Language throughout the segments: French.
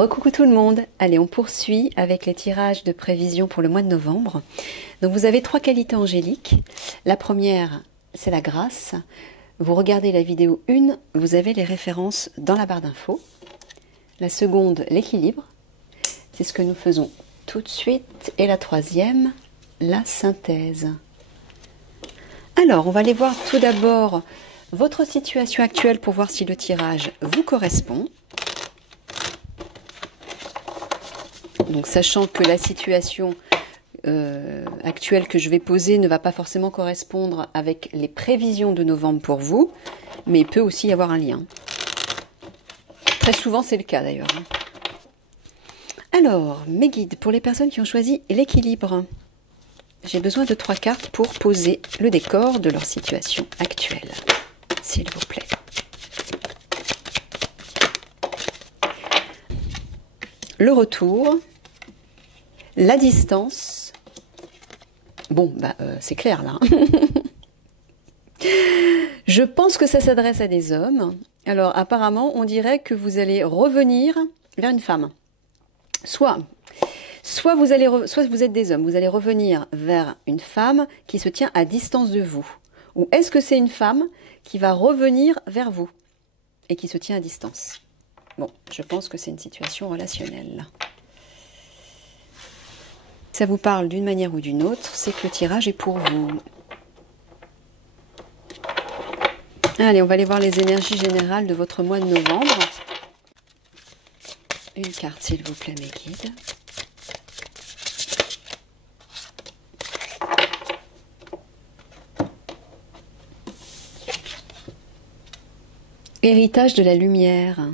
Recoucou tout le monde, allez on poursuit avec les tirages de prévision pour le mois de novembre. Donc vous avez 3 qualités angéliques. La première, c'est la grâce. Vous regardez la vidéo 1, vous avez les références dans la barre d'infos. La seconde, l'équilibre. C'est ce que nous faisons tout de suite. Et la troisième, la synthèse. Alors, on va aller voir tout d'abord votre situation actuelle pour voir si le tirage vous correspond. Donc, sachant que la situation actuelle que je vais poser ne va pas forcément correspondre avec les prévisions de novembre pour vous, mais il peut aussi y avoir un lien. Très souvent, c'est le cas d'ailleurs. Alors, mes guides pour les personnes qui ont choisi l'équilibre. J'ai besoin de 3 cartes pour poser le décor de leur situation actuelle, s'il vous plaît. Le retour, la distance. Bon, c'est clair là. Je pense que ça s'adresse à des hommes. Alors, apparemment, on dirait que vous allez revenir vers une femme. Soit vous êtes des hommes, vous allez revenir vers une femme qui se tient à distance de vous. Ou est-ce que c'est une femme qui va revenir vers vous et qui se tient à distance? Bon, je pense que c'est une situation relationnelle. Si ça vous parle d'une manière ou d'une autre, c'est que le tirage est pour vous. Allez, on va aller voir les énergies générales de votre mois de novembre. Une carte, s'il vous plaît, mes guides. Héritage de la lumière.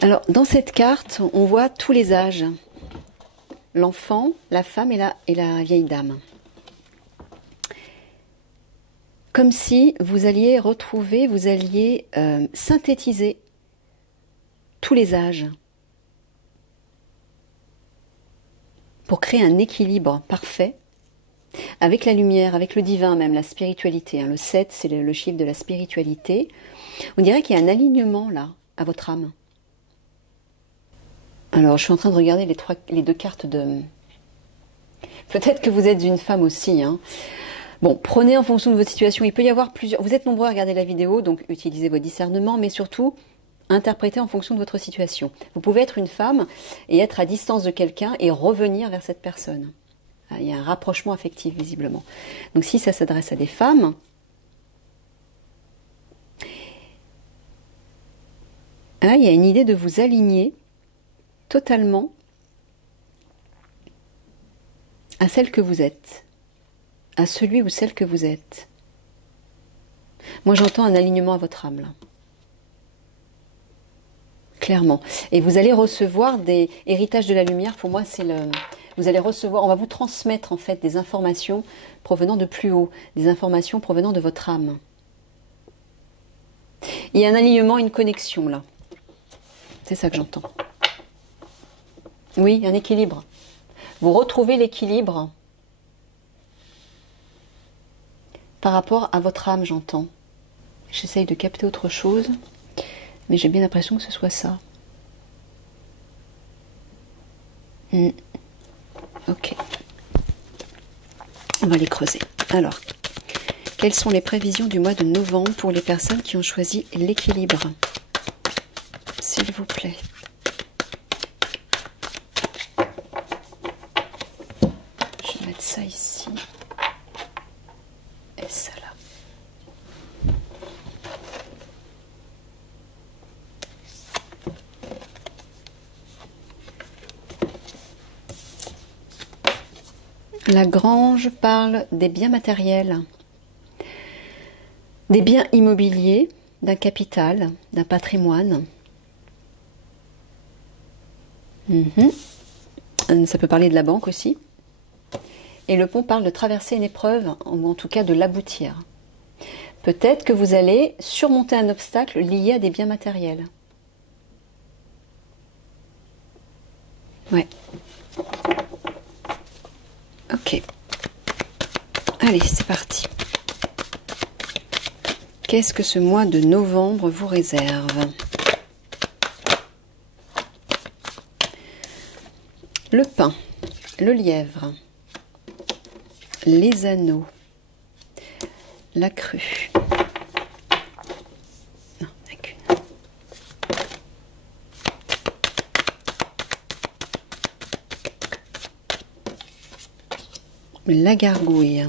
Alors, dans cette carte, on voit tous les âges. L'enfant, la femme et la vieille dame. Comme si vous alliez retrouver, vous alliez synthétiser tous les âges pour créer un équilibre parfait avec la lumière, avec le divin même, la spiritualité. Le 7, c'est le chiffre de la spiritualité. On dirait qu'il y a un alignement là, à votre âme. Alors, je suis en train de regarder les 2 cartes de... Peut-être que vous êtes une femme aussi, hein. Bon, prenez en fonction de votre situation. Il peut y avoir plusieurs... Vous êtes nombreux à regarder la vidéo, donc utilisez vos discernements, mais surtout, interprétez en fonction de votre situation. Vous pouvez être une femme et être à distance de quelqu'un et revenir vers cette personne. Il y a un rapprochement affectif, visiblement. Donc, si ça s'adresse à des femmes... il y a une idée de vous aligner totalement à celle que vous êtes, à celui ou celle que vous êtes. Moi, j'entends un alignement à votre âme, là. Clairement. Et vous allez recevoir des héritages de la lumière. Pour moi, c'est le... Vous allez recevoir, on va vous transmettre, en fait, des informations provenant de plus haut, des informations provenant de votre âme. Il y a un alignement, une connexion, là. C'est ça que j'entends. Oui, un équilibre. Vous retrouvez l'équilibre par rapport à votre âme, j'entends. J'essaye de capter autre chose, mais j'ai bien l'impression que ce soit ça. Ok. On va les creuser. Alors, quelles sont les prévisions du mois de novembre pour les personnes qui ont choisi l'équilibre? S'il vous plaît. Je vais mettre ça ici. Et ça là. La Grange parle des biens matériels, des biens immobiliers, d'un capital, d'un patrimoine. Ça peut parler de la banque aussi. Et le pont parle de traverser une épreuve, ou en tout cas de l'aboutir. Peut-être que vous allez surmonter un obstacle lié à des biens matériels. Ouais. Ok. Allez, c'est parti. Qu'est-ce que ce mois de novembre vous réserve? Le pain, le lièvre, les anneaux, la crue. Non, il n'y en a qu'une. La gargouille,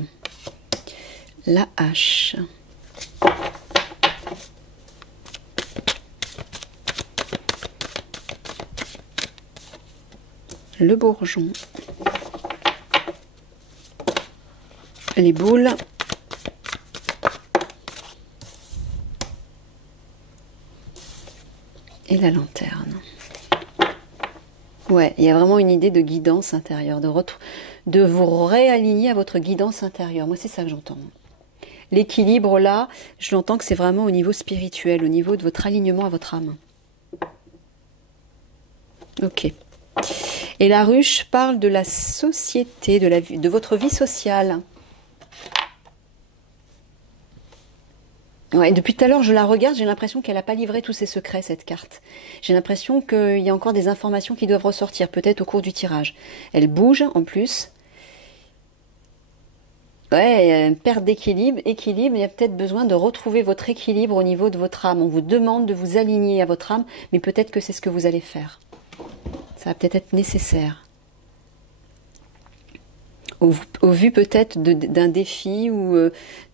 la hache, le bourgeon, les boules, et la lanterne. Ouais, il y a vraiment une idée de guidance intérieure, de vous réaligner à votre guidance intérieure. Moi, c'est ça que j'entends. L'équilibre, là, je l'entends que c'est vraiment au niveau spirituel, au niveau de votre alignement à votre âme. Ok. Et la ruche parle de la société, de votre vie sociale. Ouais, depuis tout à l'heure, je la regarde, j'ai l'impression qu'elle n'a pas livré tous ses secrets, cette carte. J'ai l'impression qu'il y a encore des informations qui doivent ressortir, peut-être au cours du tirage. Elle bouge, en plus. Ouais, perte d'équilibre, il y a peut-être besoin de retrouver votre équilibre au niveau de votre âme. On vous demande de vous aligner à votre âme, mais peut-être que c'est ce que vous allez faire. Ça va peut-être être nécessaire. Au vu peut-être d'un défi ou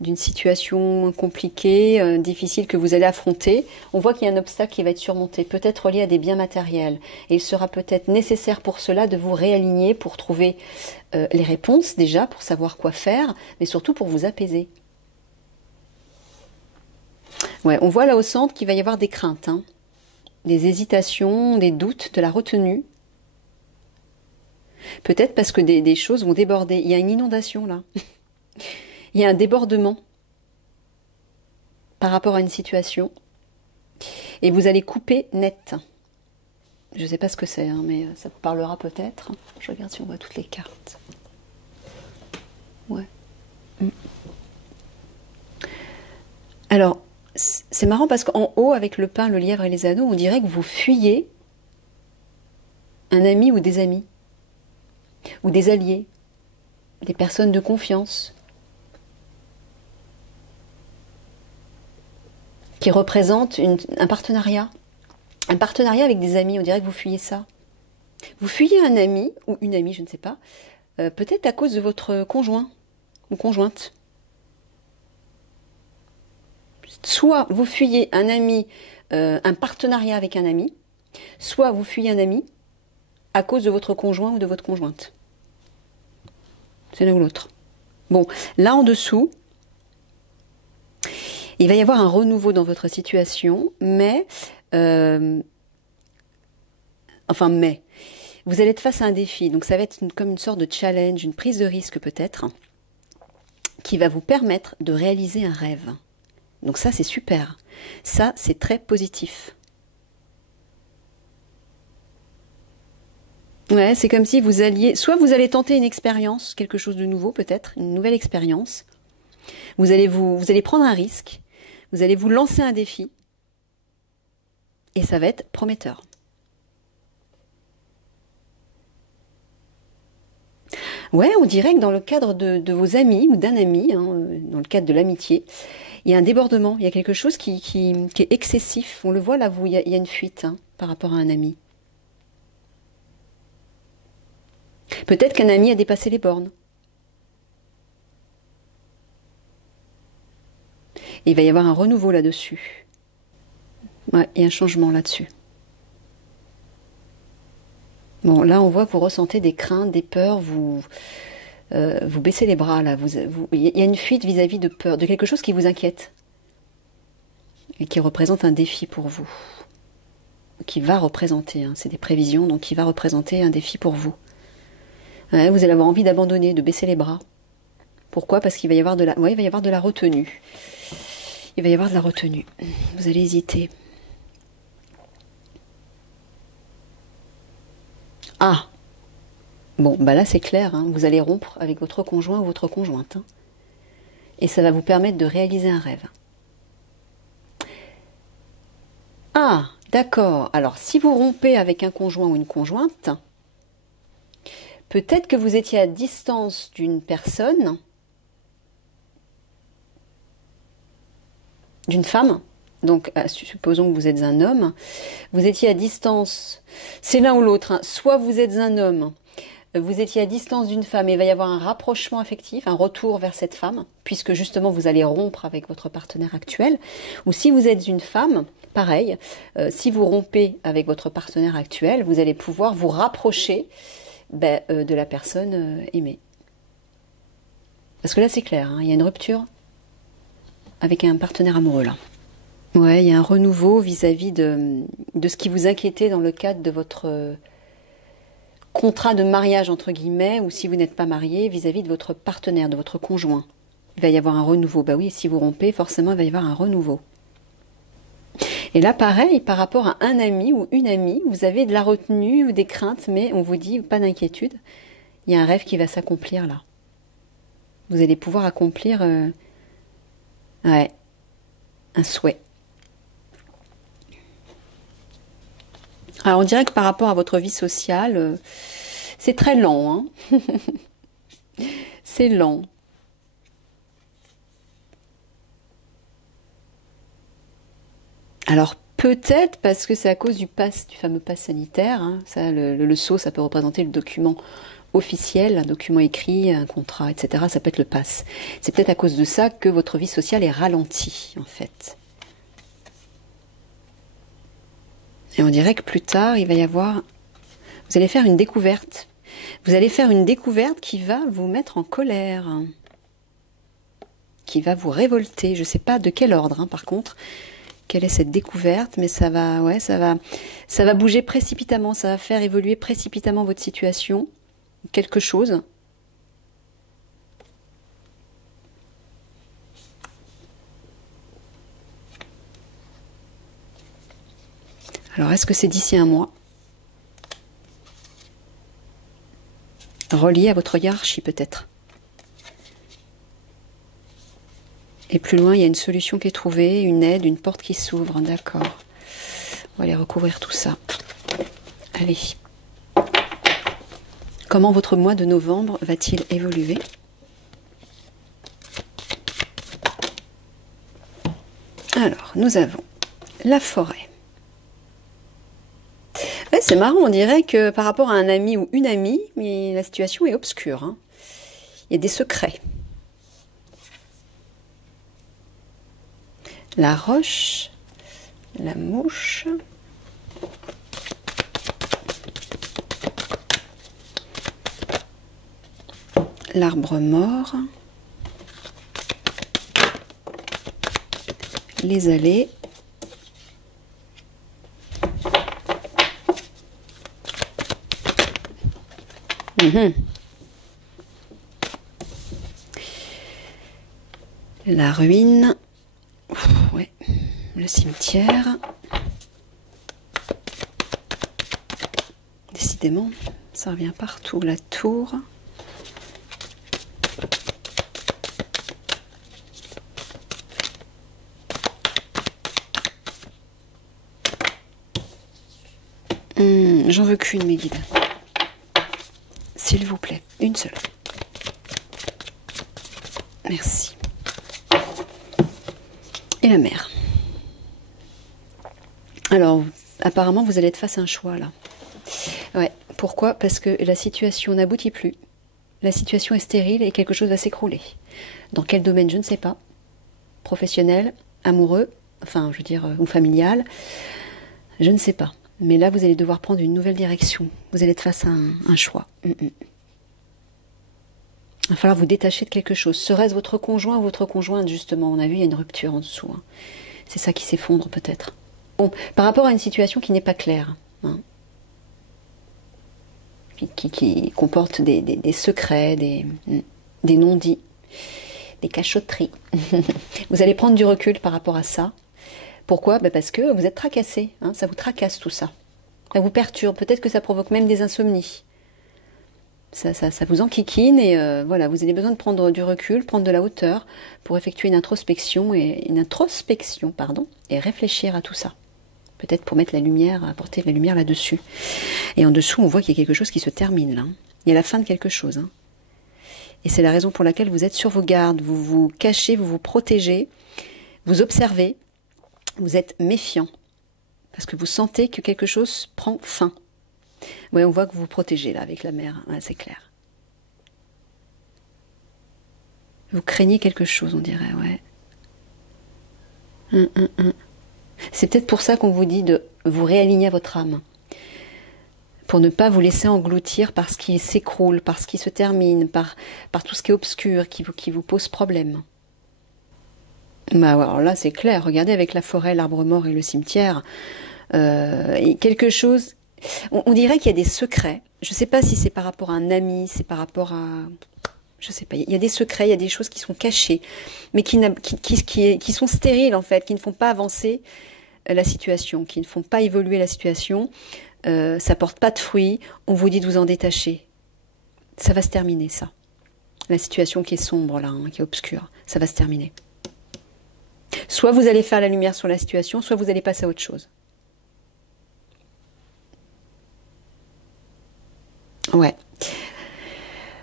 d'une situation compliquée, difficile que vous allez affronter, on voit qu'il y a un obstacle qui va être surmonté, peut-être lié à des biens matériels. Et il sera peut-être nécessaire pour cela de vous réaligner pour trouver les réponses déjà, pour savoir quoi faire, mais surtout pour vous apaiser. Ouais, on voit là au centre qu'il va y avoir des craintes, hein, des hésitations, des doutes, de la retenue. Peut-être parce que des choses vont déborder. Il y a une inondation là. Il y a un débordement par rapport à une situation. Et vous allez couper net. Je ne sais pas ce que c'est, hein, mais ça vous parlera peut-être. Je regarde si on voit toutes les cartes. Ouais. Alors, c'est marrant parce qu'en haut, avec le pain, le lièvre et les anneaux, on dirait que vous fuyez un ami ou des amis. Ou des alliés, des personnes de confiance, qui représentent un partenariat. Un partenariat avec des amis, on dirait que vous fuyez ça. Vous fuyez un ami, ou une amie, je ne sais pas, peut-être à cause de votre conjoint ou conjointe. Soit vous fuyez un ami, un partenariat avec un ami, soit vous fuyez un ami à cause de votre conjoint ou de votre conjointe. C'est l'un ou l'autre. Bon, là en dessous, il va y avoir un renouveau dans votre situation, mais vous allez être face à un défi. Donc ça va être comme une sorte de challenge, une prise de risque peut-être, qui va vous permettre de réaliser un rêve. Donc ça, c'est super. Ça, c'est très positif. Ouais, c'est comme si vous alliez... Soit vous allez tenter une expérience, quelque chose de nouveau peut-être, une nouvelle expérience. Vous allez prendre un risque. Vous allez vous lancer un défi. Et ça va être prometteur. Ouais, on dirait que dans le cadre de vos amis ou d'un ami, hein, dans le cadre de l'amitié, il y a un débordement, il y a quelque chose qui est excessif. On le voit là, il y a une fuite hein, par rapport à un ami. Peut-être qu'un ami a dépassé les bornes. Et il va y avoir un renouveau là-dessus. Ouais, il y a un changement là-dessus. Bon, là, on voit que vous ressentez des craintes, des peurs, vous baissez les bras, là. Il y a une fuite vis-à-vis de peur, de quelque chose qui vous inquiète. Et qui représente un défi pour vous. Qui va représenter, hein, c'est des prévisions, donc qui va représenter un défi pour vous. Ouais, vous allez avoir envie d'abandonner, de baisser les bras. Pourquoi? Parce qu'il va y avoir il va y avoir de la retenue. Il va y avoir de la retenue. Vous allez hésiter. Ah! Bon, bah là c'est clair, hein, vous allez rompre avec votre conjoint ou votre conjointe. Hein, et ça va vous permettre de réaliser un rêve. Ah, d'accord. Alors, si vous rompez avec un conjoint ou une conjointe, Peut-être que vous étiez à distance d'une personne, d'une femme. Donc, supposons que vous êtes un homme. Vous étiez à distance. C'est l'un ou l'autre, hein. Soit vous êtes un homme, vous étiez à distance d'une femme et il va y avoir un rapprochement affectif, un retour vers cette femme, puisque justement vous allez rompre avec votre partenaire actuel. Ou si vous êtes une femme, pareil, si vous rompez avec votre partenaire actuel, vous allez pouvoir vous rapprocher de la personne aimée. Parce que là c'est clair, hein, il y a une rupture avec un partenaire amoureux là. Ouais, il y a un renouveau vis-à-vis de ce qui vous inquiétait dans le cadre de votre contrat de mariage, entre guillemets, ou si vous n'êtes pas marié, vis-à-vis de votre partenaire, de votre conjoint. Il va y avoir un renouveau. Bah oui, si vous rompez, forcément, il va y avoir un renouveau. Et là, pareil, par rapport à un ami ou une amie, vous avez de la retenue ou des craintes, mais on vous dit, pas d'inquiétude, il y a un rêve qui va s'accomplir là. Vous allez pouvoir accomplir un souhait. Alors on dirait que par rapport à votre vie sociale, c'est très lent, hein. C'est lent. Alors peut-être parce que c'est à cause du pass, du fameux pass sanitaire, hein. Ça, le sceau, ça peut représenter le document officiel, un document écrit, un contrat, etc. Ça peut être le pass. C'est peut-être à cause de ça que votre vie sociale est ralentie, en fait. Et on dirait que plus tard, il va y avoir... Vous allez faire une découverte. Vous allez faire une découverte qui va vous mettre en colère. Qui va vous révolter. Je ne sais pas de quel ordre, hein, par contre. Quelle est cette découverte? Mais ça va, ouais, ça va bouger précipitamment. Ça va faire évoluer précipitamment votre situation. Quelque chose. Alors, est-ce que c'est d'ici un mois? Relié à votre hiérarchie, peut-être. Et plus loin, il y a une solution qui est trouvée, une aide, une porte qui s'ouvre. D'accord. On va aller recouvrir tout ça. Allez. Comment votre mois de novembre va-t-il évoluer? Alors, nous avons la forêt. Ouais, c'est marrant, on dirait que par rapport à un ami ou une amie, mais la situation est obscure, hein. Il y a des secrets. La roche, la mouche, l'arbre mort, les allées, la ruine, ouais, le cimetière. Décidément, ça revient partout. La tour. J'en veux qu'une, mes guides. S'il vous plaît, une seule. Merci. Et la mer. Alors, apparemment, vous allez être face à un choix, là. Ouais. Pourquoi? Parce que la situation n'aboutit plus. La situation est stérile et quelque chose va s'écrouler. Dans quel domaine, je ne sais pas. Professionnel, amoureux, enfin, je veux dire, ou familial. Je ne sais pas. Mais là, vous allez devoir prendre une nouvelle direction. Vous allez être face à un choix. Il va falloir vous détacher de quelque chose. Serait-ce votre conjoint ou votre conjointe, justement? On a vu, il y a une rupture en dessous, hein. C'est ça qui s'effondre, peut-être. Bon, par rapport à une situation qui n'est pas claire, hein, qui comporte des secrets, des non-dits, des cachotteries. Vous allez prendre du recul par rapport à ça. Pourquoi? Parce que vous êtes tracassé, hein, ça vous tracasse tout ça. Ça vous perturbe, peut-être que ça provoque même des insomnies. Ça vous enquiquine et voilà, vous avez besoin de prendre du recul, prendre de la hauteur pour effectuer une introspection et réfléchir à tout ça. Peut-être pour mettre la lumière, apporter de la lumière là-dessus. Et en dessous, on voit qu'il y a quelque chose qui se termine là. Il y a la fin de quelque chose. Hein. Et c'est la raison pour laquelle vous êtes sur vos gardes, vous vous cachez, vous vous protégez, vous observez, vous êtes méfiant. Parce que vous sentez que quelque chose prend fin. Oui, on voit que vous vous protégez là avec la mer, ouais, c'est clair. Vous craignez quelque chose, on dirait, ouais. C'est peut-être pour ça qu'on vous dit de vous réaligner à votre âme. Pour ne pas vous laisser engloutir par ce qui s'écroule, par ce qui se termine, par tout ce qui est obscur, qui vous pose problème. Bah, alors là, c'est clair. Regardez avec la forêt, l'arbre mort et le cimetière. Et quelque chose... On dirait qu'il y a des secrets. Je ne sais pas si c'est par rapport à un ami, c'est par rapport à... Je ne sais pas. Il y a des secrets, il y a des choses qui sont cachées, mais qui sont stériles en fait, qui ne font pas avancer la situation, qui ne font pas évoluer la situation. Ça porte pas de fruits. On vous dit de vous en détacher. Ça va se terminer, ça. La situation qui est sombre là, hein, qui est obscure, ça va se terminer. Soit vous allez faire la lumière sur la situation, soit vous allez passer à autre chose. Ouais.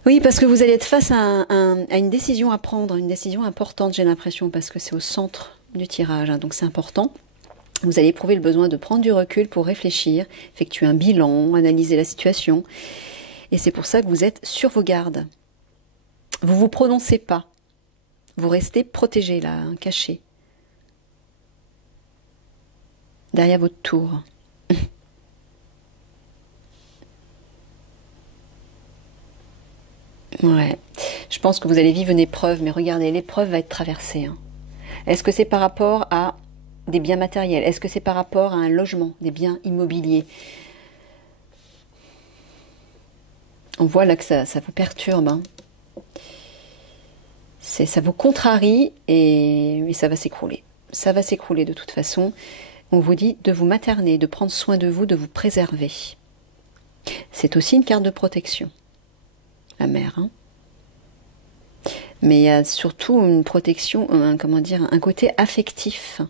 Oui, parce que vous allez être face à une décision à prendre, une décision importante, j'ai l'impression, parce que c'est au centre du tirage, hein, donc c'est important. Vous allez éprouver le besoin de prendre du recul pour réfléchir, effectuer un bilan, analyser la situation. Et c'est pour ça que vous êtes sur vos gardes. Vous ne vous prononcez pas. Vous restez protégé, là, hein, caché. Derrière votre tour. Ouais, je pense que vous allez vivre une épreuve, mais regardez, l'épreuve va être traversée. Hein. Est-ce que c'est par rapport à des biens matériels? Est-ce que c'est par rapport à un logement, des biens immobiliers? On voit là que ça vous perturbe. Hein. Ça vous contrarie et ça va s'écrouler. Ça va s'écrouler de toute façon. On vous dit de vous materner, de prendre soin de vous, de vous préserver. C'est aussi une carte de protection. La mère, hein. Mais il y a surtout une protection, un côté affectif.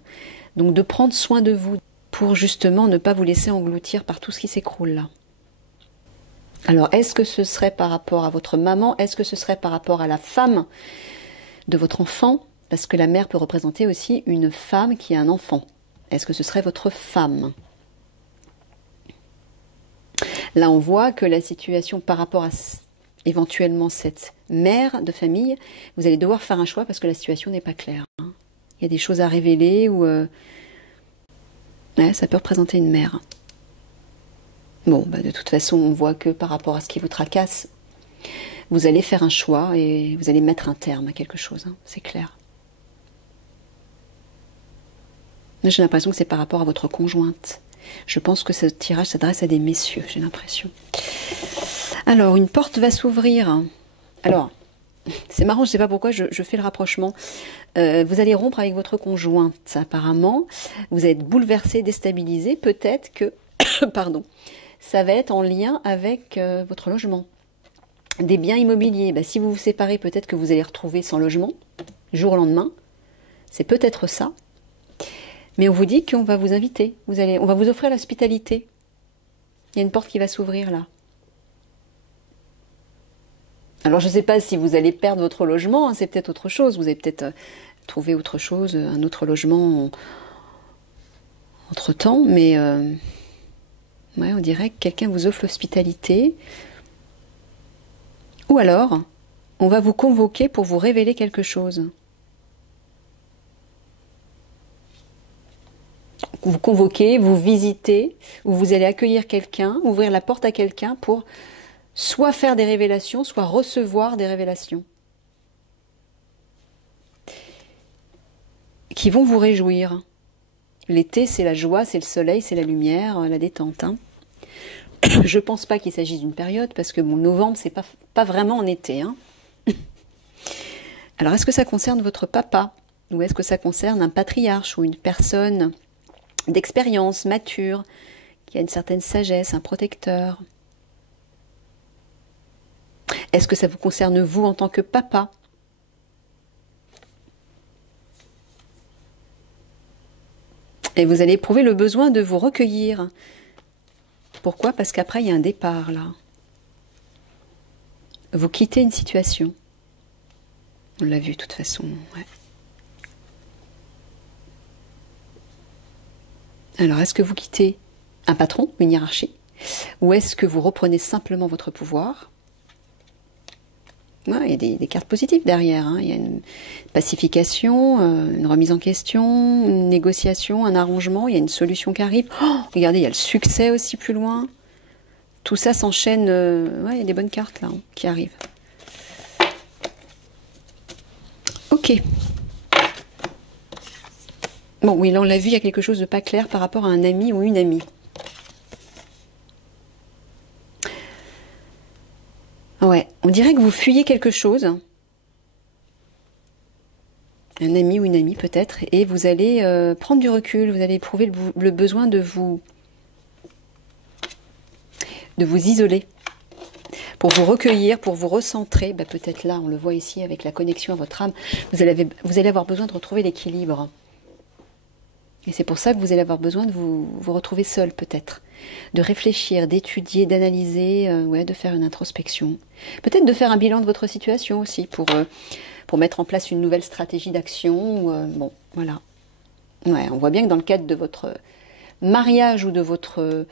Donc de prendre soin de vous pour justement ne pas vous laisser engloutir par tout ce qui s'écroule là. Alors est-ce que ce serait par rapport à votre maman? Est-ce que ce serait par rapport à la femme de votre enfant? Parce que la mère peut représenter aussi une femme qui a un enfant. Est-ce que ce serait votre femme? Là on voit que la situation par rapport à éventuellement cette mère de famille, vous allez devoir faire un choix parce que la situation n'est pas claire. Hein. Il y a des choses à révéler ou ouais, ça peut représenter une mère. Bon, bah de toute façon, on voit que par rapport à ce qui vous tracasse, vous allez faire un choix et vous allez mettre un terme à quelque chose, hein, c'est clair. J'ai l'impression que c'est par rapport à votre conjointe. Je pense que ce tirage s'adresse à des messieurs, j'ai l'impression. Alors, une porte va s'ouvrir. Alors, c'est marrant, je ne sais pas pourquoi je fais le rapprochement. Vous allez rompre avec votre conjointe, apparemment. Vous êtes bouleversé, déstabilisé. Peut-être que, pardon, ça va être en lien avec votre logement. Des biens immobiliers. Bah, si vous vous séparez, peut-être que vous allez retrouver sans logement, jour au lendemain. C'est peut-être ça. Mais on vous dit qu'on va vous inviter. On va vous offrir l'hospitalité. Il y a une porte qui va s'ouvrir là. Alors je ne sais pas si vous allez perdre votre logement, hein, c'est peut-être autre chose. Vous allez peut-être trouver autre chose, un autre logement entre-temps. Mais ouais, on dirait que quelqu'un vous offre l'hospitalité. Ou alors, on va vous convoquer pour vous révéler quelque chose. Vous convoquez, vous visitez, ou vous allez accueillir quelqu'un, ouvrir la porte à quelqu'un pour soit faire des révélations, soit recevoir des révélations. Qui vont vous réjouir. L'été, c'est la joie, c'est le soleil, c'est la lumière, la détente. Hein. Je ne pense pas qu'il s'agisse d'une période, parce que bon, novembre, c'est pas vraiment en été. Hein. Alors, est-ce que ça concerne votre papa? Ou est-ce que ça concerne un patriarche ou une personne d'expérience, mature, qui a une certaine sagesse, un protecteur? Est-ce que ça vous concerne vous en tant que papa? Et vous allez éprouver le besoin de vous recueillir. Pourquoi? Parce qu'après, il y a un départ, là. vous quittez une situation. On l'a vu de toute façon. Ouais. Alors, est-ce que vous quittez un patron, une hiérarchie, ou est-ce que vous reprenez simplement votre pouvoir? Ouais, il y a des cartes positives derrière. Hein. Il y a une pacification, une remise en question, une négociation, un arrangement. Il y a une solution qui arrive. Oh, regardez, il y a le succès aussi plus loin. Tout ça s'enchaîne. Ouais, il y a des bonnes cartes là qui arrivent. Ok. Bon, oui, là on l'a vu, il y a quelque chose de pas clair par rapport à un ami ou une amie. Ouais, on dirait que vous fuyez quelque chose. Un ami ou une amie peut-être, et vous allez prendre du recul, vous allez éprouver le besoin de vous isoler, pour vous recueillir, pour vous recentrer. Ben, peut-être là, on le voit ici avec la connexion à votre âme, vous allez avoir besoin de retrouver l'équilibre. Et c'est pour ça que vous allez avoir besoin de vous retrouver seul peut-être, de réfléchir, d'étudier, d'analyser, ouais, de faire une introspection. Peut-être de faire un bilan de votre situation aussi pour mettre en place une nouvelle stratégie d'action. Bon, voilà. Ouais, on voit bien que dans le cadre de votre mariage ou de votre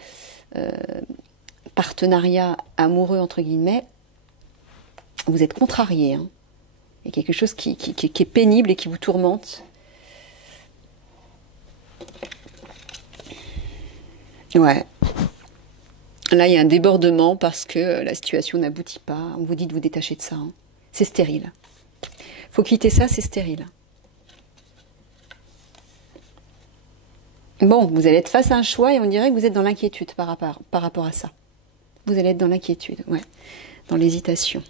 partenariat amoureux, entre guillemets, vous êtes contrarié. Hein. Il y a quelque chose qui est pénible et qui vous tourmente. Ouais. Là, il y a un débordement parce que la situation n'aboutit pas. On vous dit de vous détacher de ça. Hein. C'est stérile. Faut quitter ça, c'est stérile. Bon, vous allez être face à un choix et on dirait que vous êtes dans l'inquiétude par rapport à ça. Vous allez être dans l'inquiétude, ouais. Dans l'hésitation.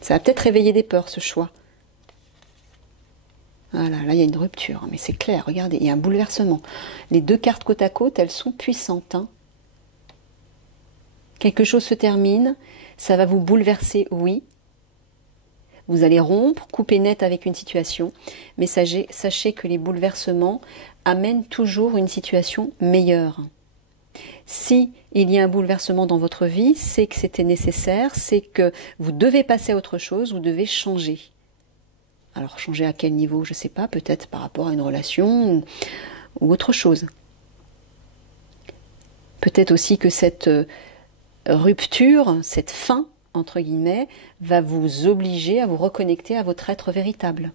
Ça va peut-être réveiller des peurs, ce choix. Voilà, là il y a une rupture, mais c'est clair, regardez, il y a un bouleversement. Les deux cartes côte à côte, elles sont puissantes. Hein. Quelque chose se termine, ça va vous bouleverser, oui. Vous allez rompre, couper net avec une situation, mais sachez que les bouleversements amènent toujours une situation meilleure. Si il y a un bouleversement dans votre vie, c'est que c'était nécessaire, c'est que vous devez passer à autre chose, vous devez changer. Alors changer à quel niveau, je ne sais pas, peut-être par rapport à une relation ou autre chose. Peut-être aussi que cette rupture, cette fin, entre guillemets, va vous obliger à vous reconnecter à votre être véritable.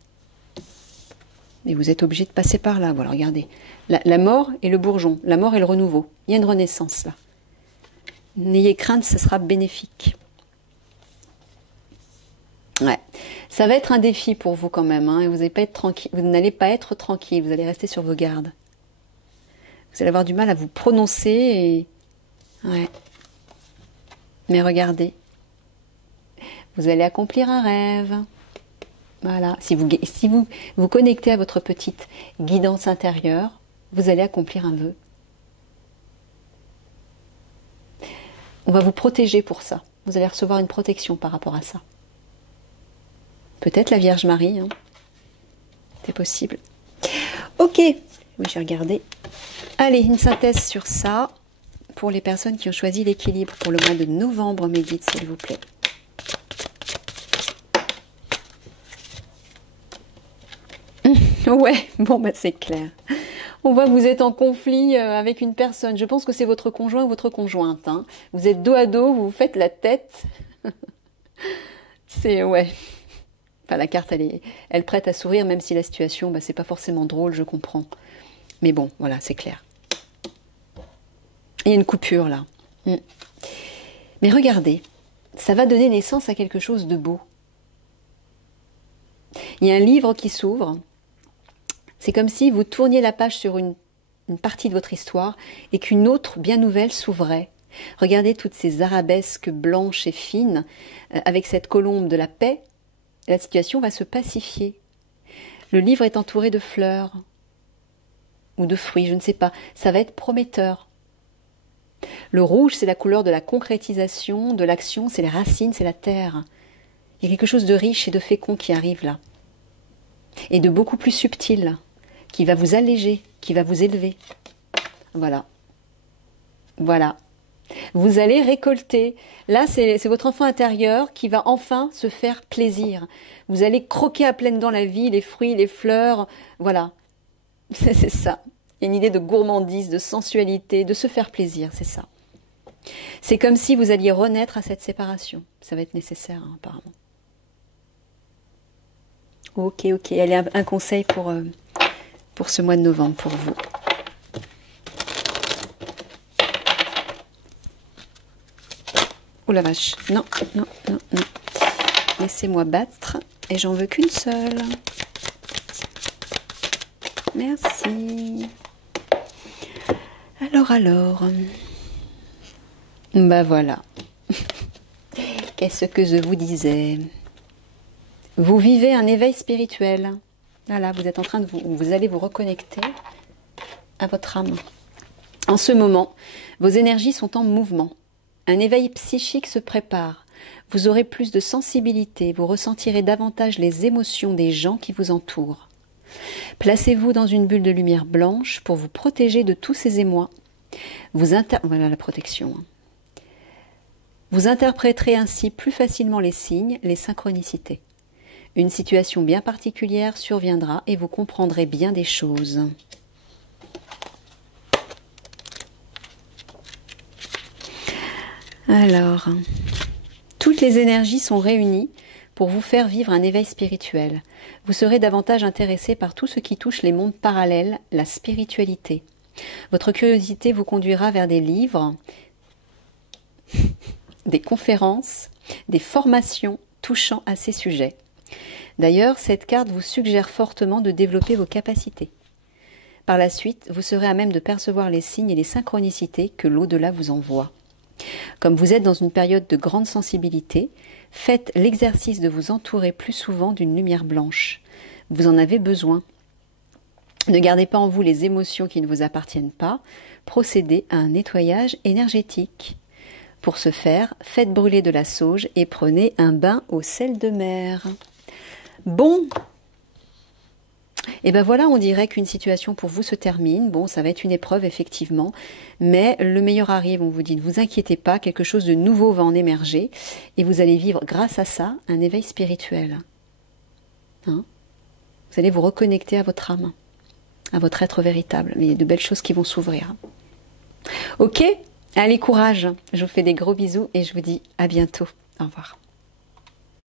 Et vous êtes obligé de passer par là. Voilà, regardez. La mort et le bourgeon, la mort et le renouveau. Il y a une renaissance là. N'ayez crainte, ce sera bénéfique. Ouais. Ça va être un défi pour vous quand même. Hein, et vous n'allez pas être tranquille. Vous n'allez pas être tranquille. Vous allez rester sur vos gardes. Vous allez avoir du mal à vous prononcer. Et... ouais. Mais regardez. Vous allez accomplir un rêve. Voilà. Si vous vous connectez à votre petite guidance intérieure, vous allez accomplir un vœu. On va vous protéger pour ça. Vous allez recevoir une protection par rapport à ça. Peut-être la Vierge Marie. Hein. C'est possible. Ok. Oui, j'ai regardé. Allez, une synthèse sur ça pour les personnes qui ont choisi l'équilibre pour le mois de novembre, mes guides, s'il vous plaît. Ouais, bon, bah c'est clair. On voit que vous êtes en conflit avec une personne. Je pense que c'est votre conjoint ou votre conjointe. Hein. Vous êtes dos à dos, vous vous faites la tête. C'est, ouais. Enfin, la carte, elle prête à sourire, même si la situation, bah, c'est pas forcément drôle, je comprends. Mais bon, voilà, c'est clair. Il y a une coupure, là. Mais regardez, ça va donner naissance à quelque chose de beau. Il y a un livre qui s'ouvre. C'est comme si vous tourniez la page sur une partie de votre histoire et qu'une autre bien nouvelle s'ouvrait. Regardez toutes ces arabesques blanches et fines avec cette colombe de la paix. La situation va se pacifier. Le livre est entouré de fleurs ou de fruits, je ne sais pas. Ça va être prometteur. Le rouge, c'est la couleur de la concrétisation, de l'action, c'est les racines, c'est la terre. Il y a quelque chose de riche et de fécond qui arrive là. Et de beaucoup plus subtil, qui va vous alléger, qui va vous élever. Voilà. Voilà. Vous allez récolter. Là, c'est votre enfant intérieur qui va enfin se faire plaisir. Vous allez croquer à pleines dents la vie, les fruits, les fleurs. Voilà. C'est ça. Il y a une idée de gourmandise, de sensualité, de se faire plaisir, c'est ça. C'est comme si vous alliez renaître à cette séparation. Ça va être nécessaire, hein, apparemment. Ok, ok. Allez, un conseil pour ce mois de novembre, pour vous. Oh la vache. Non, non, non, non. Laissez-moi battre. Et j'en veux qu'une seule. Merci. Alors. Bah voilà. Qu'est-ce que je vous disais? Vous vivez un éveil spirituel. Voilà, vous êtes en train de vous allez vous reconnecter à votre âme. En ce moment, vos énergies sont en mouvement. Un éveil psychique se prépare. Vous aurez plus de sensibilité, vous ressentirez davantage les émotions des gens qui vous entourent. Placez-vous dans une bulle de lumière blanche pour vous protéger de tous ces émois. Voilà la protection. Vous interpréterez ainsi plus facilement les signes, les synchronicités. Une situation bien particulière surviendra et vous comprendrez bien des choses. Alors, toutes les énergies sont réunies pour vous faire vivre un éveil spirituel. Vous serez davantage intéressé par tout ce qui touche les mondes parallèles, la spiritualité. Votre curiosité vous conduira vers des livres, des conférences, des formations touchant à ces sujets. D'ailleurs, cette carte vous suggère fortement de développer vos capacités. Par la suite, vous serez à même de percevoir les signes et les synchronicités que l'au-delà vous envoie. Comme vous êtes dans une période de grande sensibilité, faites l'exercice de vous entourer plus souvent d'une lumière blanche. Vous en avez besoin. Ne gardez pas en vous les émotions qui ne vous appartiennent pas. Procédez à un nettoyage énergétique. Pour ce faire, faites brûler de la sauge et prenez un bain au sel de mer. Bon, et ben voilà, on dirait qu'une situation pour vous se termine. Bon, ça va être une épreuve, effectivement, mais le meilleur arrive, on vous dit, ne vous inquiétez pas, quelque chose de nouveau va en émerger, et vous allez vivre, grâce à ça, un éveil spirituel. Hein? Vous allez vous reconnecter à votre âme, à votre être véritable, mais il y a de belles choses qui vont s'ouvrir. Ok? Allez, courage, je vous fais des gros bisous, et je vous dis à bientôt. Au revoir.